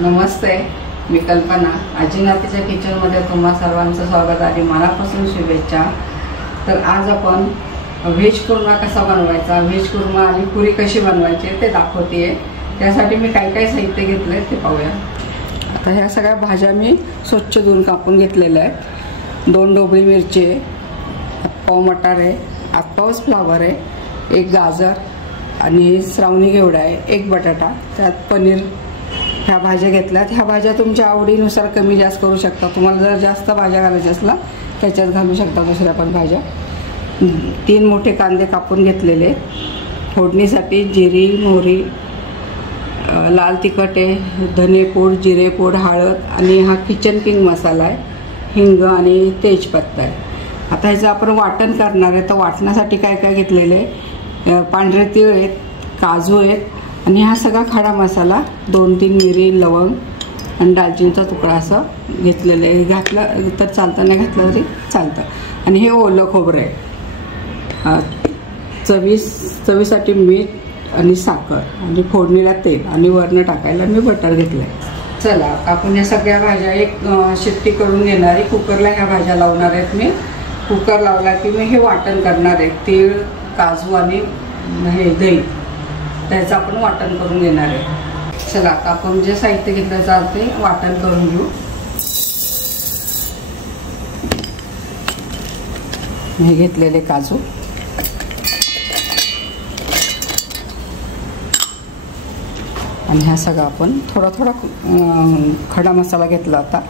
नमस्ते, मी कल्पना. आजीनातीच्या किचनमध्ये तुम्हा सर्वांचं स्वागत आहे. मनापासून शुभेच्छा. तर आज आपण व्हेज कुर्मा कसा बनवायचा, व्हेज कुर्मा आणि पुरी कशी बनवायची ते दाखवते. त्यासाठी मी काय काय साहित्य घेतले ते पाहूया. आता ह्या सगळ्या भाज्या मी स्वच्छ धुवून कापून घेतलेल्या आहेत. 2 ढोबळी मिरची आहे, 1 पाव मटार आहे, 1 पावच फ्लावर आहे, 1 गाजर आणि श्रावणी घेवडा आहे, 1 बटाटा, त्यात पनीर. ह्या भाज्या घेतल्यात. ह्या भाज्या तुमच्या आवडीनुसार कमी जास्त करू शकता. तुम्हाला जर जास्त भाज्या घालायच्या असला त्याच्यात घालू शकता दुसऱ्या पण भाज्या. 3 मोठे कांदे कापून घेतलेले. फोडणीसाठी जिरी, मोहरी, लाल तिखट आहे, धनेपूड, जिरेपूड, हळद आणि हा किचन किंग मसाला आहे, हिंग आणि तेजपत्ता आहे. आता ह्याचं आपण वाटण करणार आहे. तर वाटण्यासाठी काय काय घेतलेले, पांढरे तीळ आहेत, काजू आहेत आणि हा सगळा खडा मसाला, 2-3 मिरी, लवंग आणि दालचिनीचा तुकडा असं घेतलेलं आहे. घातलं तर चालतं, नाही घातलं तरी चालतं. आणि हे ओलं खोबरं आहे. चवीसाठी मीठ आणि साखर आणि फोडणीला तेल आणि वरण टाकायला मी बटर घेतलं आहे. चला आपण या सगळ्या भाज्या एक शिट्टी करून घेणार आहे. कुकरला ह्या भाज्या लावणार आहेत मी. कुकर लावला की मी हे वाटण करणार आहे. तीळ, काजू आणि हे दही, त्याचं आपण वाटण करून घेणार आहे. चला आता आपण जे साहित्य घेतलं जाते वाटण करून घेऊ. हे घेतलेले काजू, आणि ह्या सगळं आपण थोडा खडा मसाला घेतला होता.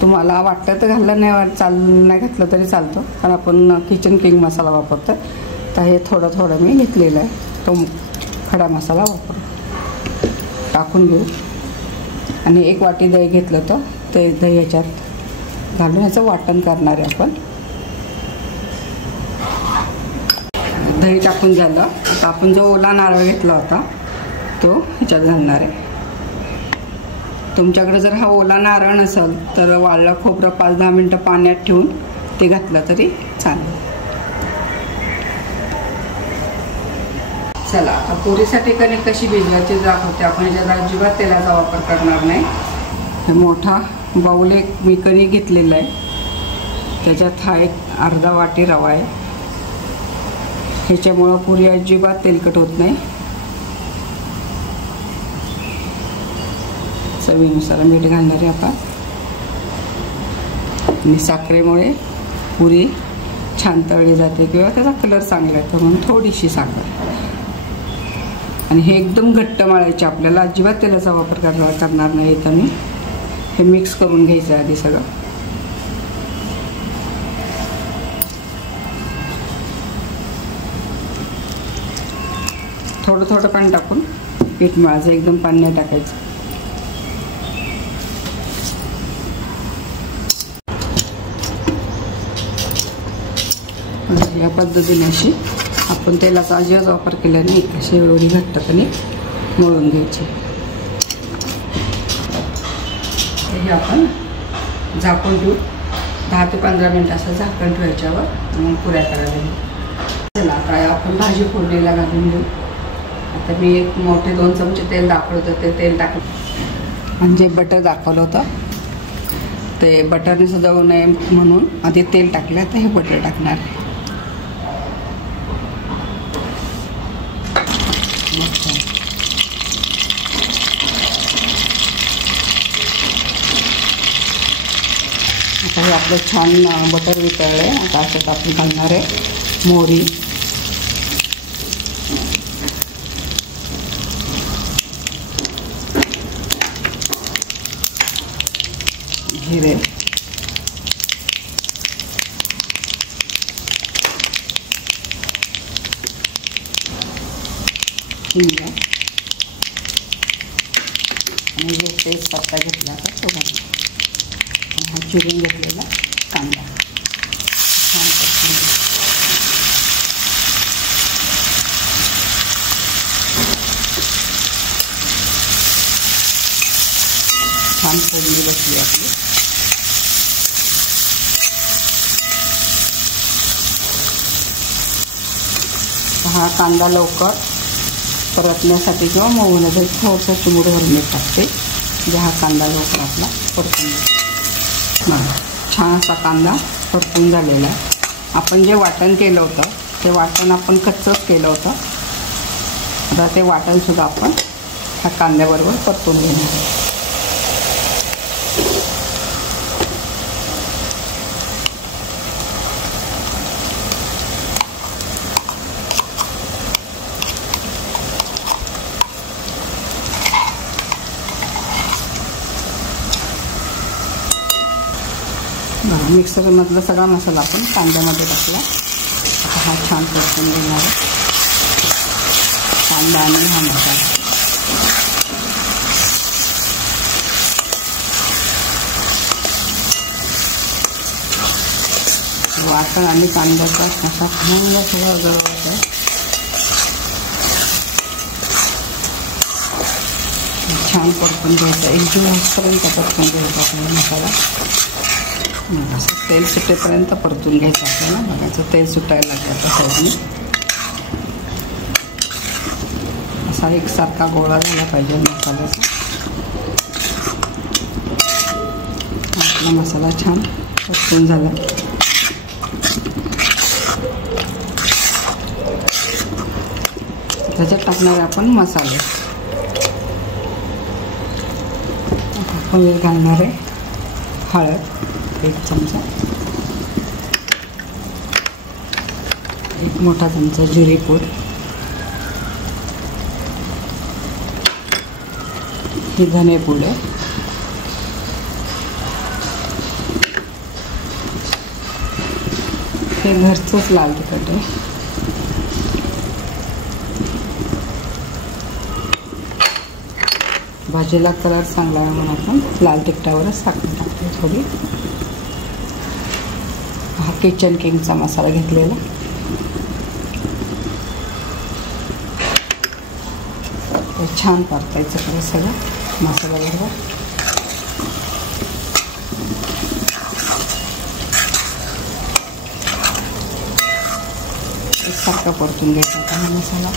तुम्हाला वाटलं तर घाललं, नाही घातलं तरी चालतं, कारण आपण किचन किंग मसाला वापरतो. तर हे थोडं मी घेतलेलं आहे. तो खडा मसाला टाकून घेऊ. आणि 1 वाटी दही घेतलं होतं, ते दही ह्याच्यात घालून ह्याचं वाटण करणार आहे आपण. दही टाकून झालं. आता आपण जो ओला नारळ घेतला होता तो ह्याच्यात घालणार आहे. तुमच्याकडे जर हा ओला नारळ नसेल तर वाळलं खोबरं 5-10 मिनटं पाण्यात ठेवून ते घातलं तरी चालेल. चला आता पुरीसाठी कणिक कशी भिजवायची दाखवते. आपण ह्याच्यात अजिबात तेलाचा वापर करणार नाही. मोठा बाऊल एक मी कणिक घेतलेला आहे. त्याच्यात हा एक अर्धा वाटी रवा आहे. ह्याच्यामुळं पुरी अजिबात तेलकट होत नाही. चवीनुसार मीठ घालणार आहे आपण. आणि साखरेमुळे पुरी छान तळली जाते किंवा त्याचा कलर चांगला येतो, म्हणून थोडीशी साखर. आणि हे एकदम घट्ट मळायचे आपल्याला, अजिबात तेलाचा वापर करणार नाही. तर मी हे मिक्स करून घ्यायचं आधी सगळं. थोडं पाणी टाकून पीठ मळायचं, एकदम पाणी नाही टाकायचं. या पद्धतीने अशी आपण तेलाचा अजिबात वापर केल्याने अशी एवढी घट्ट कणिक मळून घ्यायची. हे आपण झाकून ठेवू. 10 ते 15 मिनिट असं झाकण ठेवायच्यावर मग पुऱ्या करायला घेऊ. चला आता आपण भाजी फोडणीला घालून घेऊ. आता मी 1 मोठे 2 चमचे तेल दाखवलं होतं, ते तेल टाकलं. म्हणजे बटर दाखवलं होतं, ते बटरने सजवू नये म्हणून आधी तेल टाकलं. तर हे बटर टाकणार आहे. आता हे आपलं छान बटर वितळलं आहे. आता अशात आपण घालणार आहे मोहरी, जिरे, हिंग आणि जो तेजपत्ता घेतला होता तो घालला. हा चिरून घेतलेला कांदा छान परतून घ्या. छान फोडणी बसली आपली. हा कांदा लवकर परतण्यासाठी किंवा मऊ होण्यासाठी थोडंसं चिमूटभर मीठ टाकते. म्हणजे हा कांदा लवकर आपला परतून जातो. छान असा कांदा परतून झालेला आहे. आपण जे वाटण केलं होतं ते वाटण आपण कच्चंच केलं होतं. आता ते वाटणसुद्धा आपण ह्या कांद्याबरोबर परतून घेणार आहे. मिक्सरमधला सगळा मसाला आपण कांद्यामध्ये टाकला. हा छान परतून घेणार आहे कांदा आणि हा मसाला. वाटण आणि कांद्याचा असा खमंग थोडा गरज आहे. छान परतून घ्यायचा. एकजीव होईपर्यंत परतून घ्यायचा आपल्याला मसाला. असं तेल सुटेपर्यंत परतून घ्यायचं आपल्याला. बघायचं तेल सुटायला लागलं आता साईडने. असा एकसारखा गोळा झाला पाहिजे मसाल्याचा. आपला मसाला छान परतून झाला. त्याच्यात टाकणारे आपण मसाले. आपण घालणार आहे हळद 1 चमचा, 1 मोठा चमचा जिरे पूड, ही धने पूड आहे, हे घरचंच लाल तिखट आहे, भाजीला कलर चांगला आहे म्हणून आपण लाल तिखटावरच साखर टाकतो थोडी. हा किचन किंगचा मसाला घेतलेला. छान परतायचं खरं सगळं मसाल्याबरोबर. एकसारखा परतून घ्यायचा हा मसाला.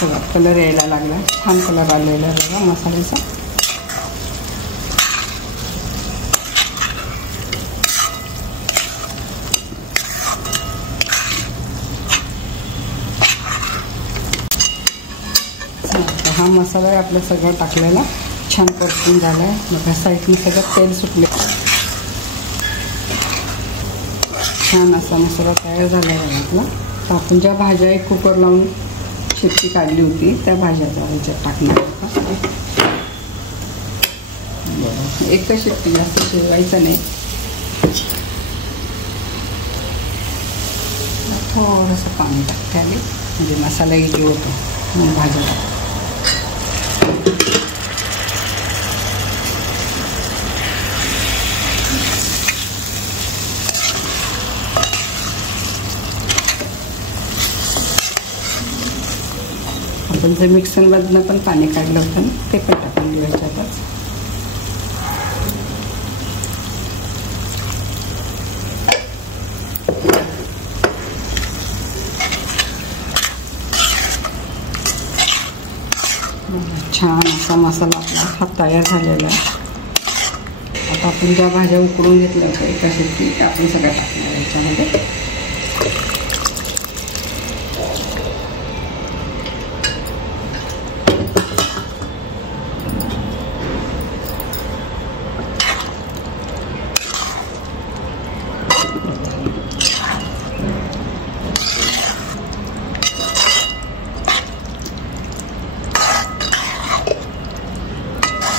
सगळा कलर यायला लागला. छान कलर आलेला आहे बघा मसाल्याचा. हा मसाला आपलं सगळं टाकलेला छान परतून झाला आहे. बघा साईडने सगळं तेल सुटले. छान असा मसाला तयार झाला आहे आपला. तर आपण ज्या भाज्या एक कुकर लावून शिट्टी काढली होती त्या भाज्याचा ह्याच्यात टाकणार होता. बरं, एकच शिट्टी, जास्त शिजवायचं नाही. थोडंसं पाणी टाकते आले म्हणजे मसाला इजी होतो. मग भाजी टाकते. आपण जे मिक्सरमधनं पण पाणी काढलं होतं ना ते पण टाकून देऊ याच्यातच. छान असा मसाला आपला हा तयार झालेला आहे. आता आपण ज्या भाज्या उकडून घेतल्या होत्या एका शिट्टी त्या आपण सगळ्या टाकणार याच्यामध्ये.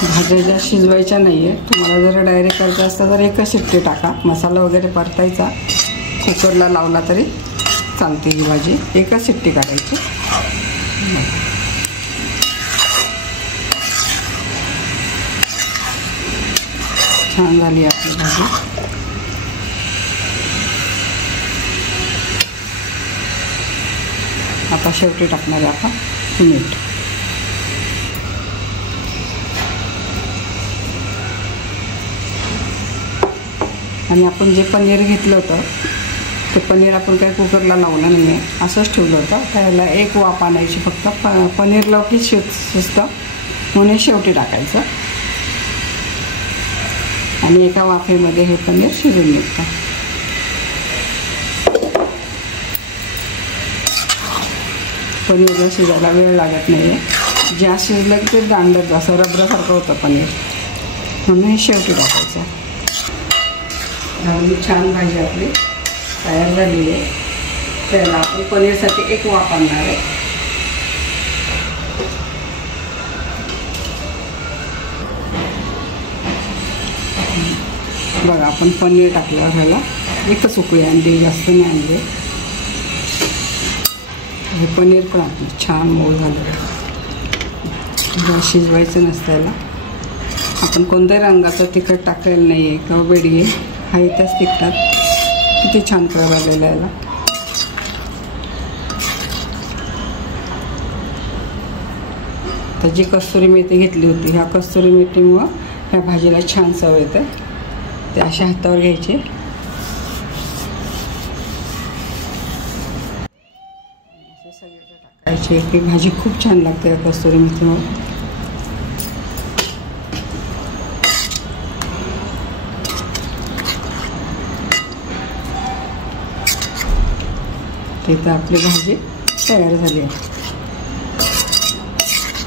भाज्या ज्या शिजवायच्या नाही आहे, तुम्हाला जर डायरेक्ट करायचं असतं तर एकच शिट्टी टाका. मसाला वगैरे परतायचा कुकरला लावला तरी चालते. ही भाजी एकच शिट्टी काढायची. छान झाली आपली भाजी. आता शेवटी टाकणार आहे आपण मीठ. आणि आपण जे पनीर घेतलं होतं ते पनीर आपण काही कुकरला लावलं नाही आहे, असंच ठेवलं होतं. त्याला एक वाफ आणायची फक्त. पनीर लवकर शिजतं म्हणून शेवटी टाकायचं आणि एका वाफेमध्ये हे पनीर शिजून निघतं. पनीरला शिजायला वेळ लागत नाही आहे. जास्त शिजलं की ते दांडत असं रबरासारखं होतं पनीर, म्हणून हे शेवटी टाकायचं. छान भाजी आपली तयार झालेली आहे. त्याला आपण पनीरसाठी एक वाफ आणणार आहे. बघा आपण पनीर टाकल्यावर ह्याला एकच उकळी आणली, जास्त नाही आणली. हे पनीर पण आपलं छान मऊ झालं. शिजवायचं नसतं याला. आपण कोणत्याही रंगाचं तिखट टाकायला नाही आहे किंवा बेडगी आहे त्याच तिखटात किती छान कलर आलेला याला. तर जी कस्तुरी मेथी घेतली होती, ह्या कस्तुरी मेथीमुळं ह्या भाजीला छान चव येते. ते अशा हातावर घ्यायचे. टाकायचे की भाजी खूप छान लागते कस्तुरी मेथीमुळे. इथं आपली भाजी तयार झाली आहे.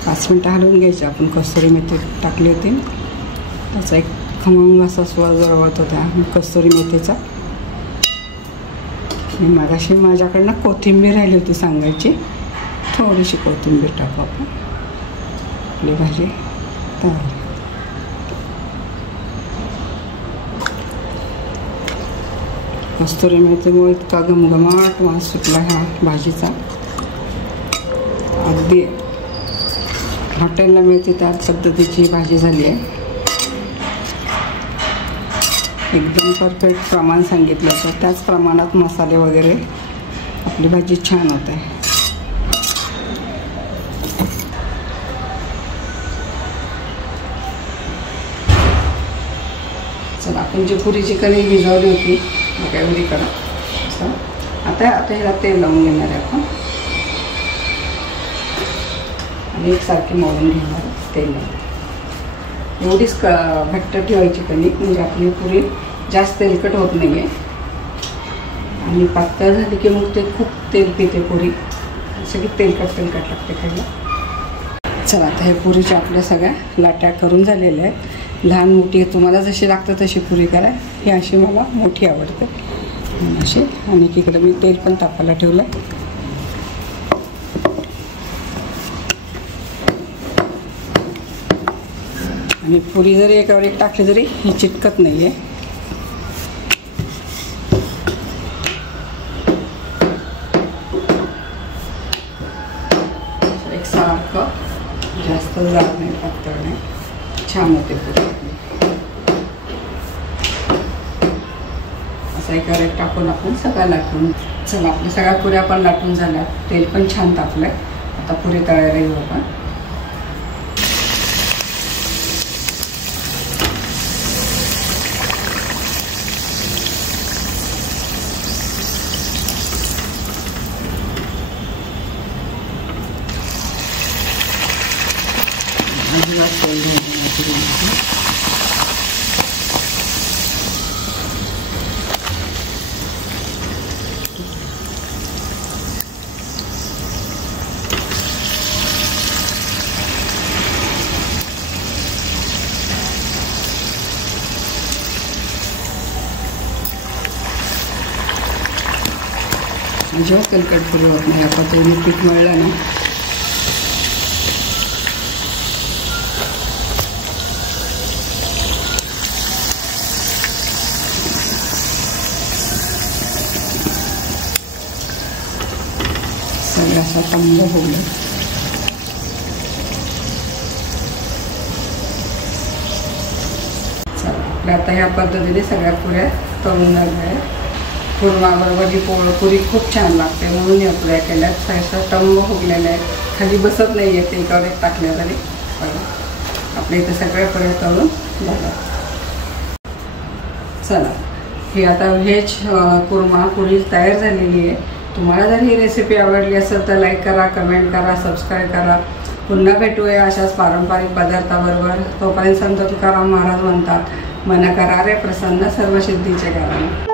5 मिनटं हलवून घ्यायची. आपण कस्तुरी मेथी टाकली होती, त्याचा एक खमंग असा स्वाद जाणवत होता कस्तुरी मेथीचा. आणि मगाशी माझ्याकडनं कोथिंबीर राहिली होती सांगायची, थोडीशी कोथिंबीर टाकू आपण. आपली भाजी तयार. कस्तुरी मेथीमुळे इतका घमघमाट वास सुटला ह्या भाजीचा. अगदी हॉटेलला मिळते त्या पद्धतीची भाजी झाली आहे. एकदम परफेक्ट प्रमाण सांगितलं होतं, त्याच प्रमाणात मसाले वगैरे आपली भाजी छान होत आहे. चला आपण जी पुरीची कणिक भिजवली होती उडीकडं असं आता ह्याला तेल लावून घेणार आहे आपण. आणि एकसारखी मळून घेणार तेल. एवढीच घट्ट ठेवायची कणिक म्हणजे आपली पुरी जास्त तेलकट होत नाही आहे. आणि पातळ झाली की मग ते खूप तेल पिते पुरी, सगळी तेलकट लागते खायला. चला आता हे पुरीच्या आपल्या सगळ्या लाट्या करून झालेल्या आहेत. लहान मोठी तुम्हाला जशी लागतं तशी पुरी करा. ही अशी मला मोठी आवडते अशी. आणि इकडे मी तेल पण तापायला ठेवलं. आणि पुरी जरी एकावर एक टाकली तरी ही चिटकत नाही आहे. एकसारखं जास्त जाड नाही, पातळ नाही, छान होते पुरी. असं एकावर एक टाकून आपण सगळ्या लाटून. चला आपल्या सगळ्या पुऱ्या पण लाटून झाल्या. तेल पण छान तापलं आहे. आता पुरी तळायला घेऊ आपण. अजिबात तेल घ्यायचं. जेव्हा तेलकट पुरी होत नाही आपण तेवढी पीठ मळलं ना सगळं असा तंब होईल. चला आता ह्या पद्धतीने सगळ्या पुऱ्या तळून झाल्या आहेत. कुर्माबरोबर ही पुरी खूप छान लागते म्हणून या पुऱ्या केल्यात. सायसा टंब फुगलेल्या आहेत, खाली बसत नाही आहे एकावर एक टाकल्या तरी. आपल्या इथं सगळ्या पुऱ्या तळून झाल्या. चला ही आता व्हेज कुर्मा पुरी तयार झालेली आहे। तुम्हाला जर ही रेसिपी आवडली असेल तर लाईक करा, कमेंट करा, सबस्क्राईब करा। पुन्हा भेटूया अशाच पारंपरिक पदार्थाबरोबर। तोपर्यंत संत तुकाराम महाराज म्हणतात, मन करारे प्रसन्न सर्व सिद्धीचे कारण।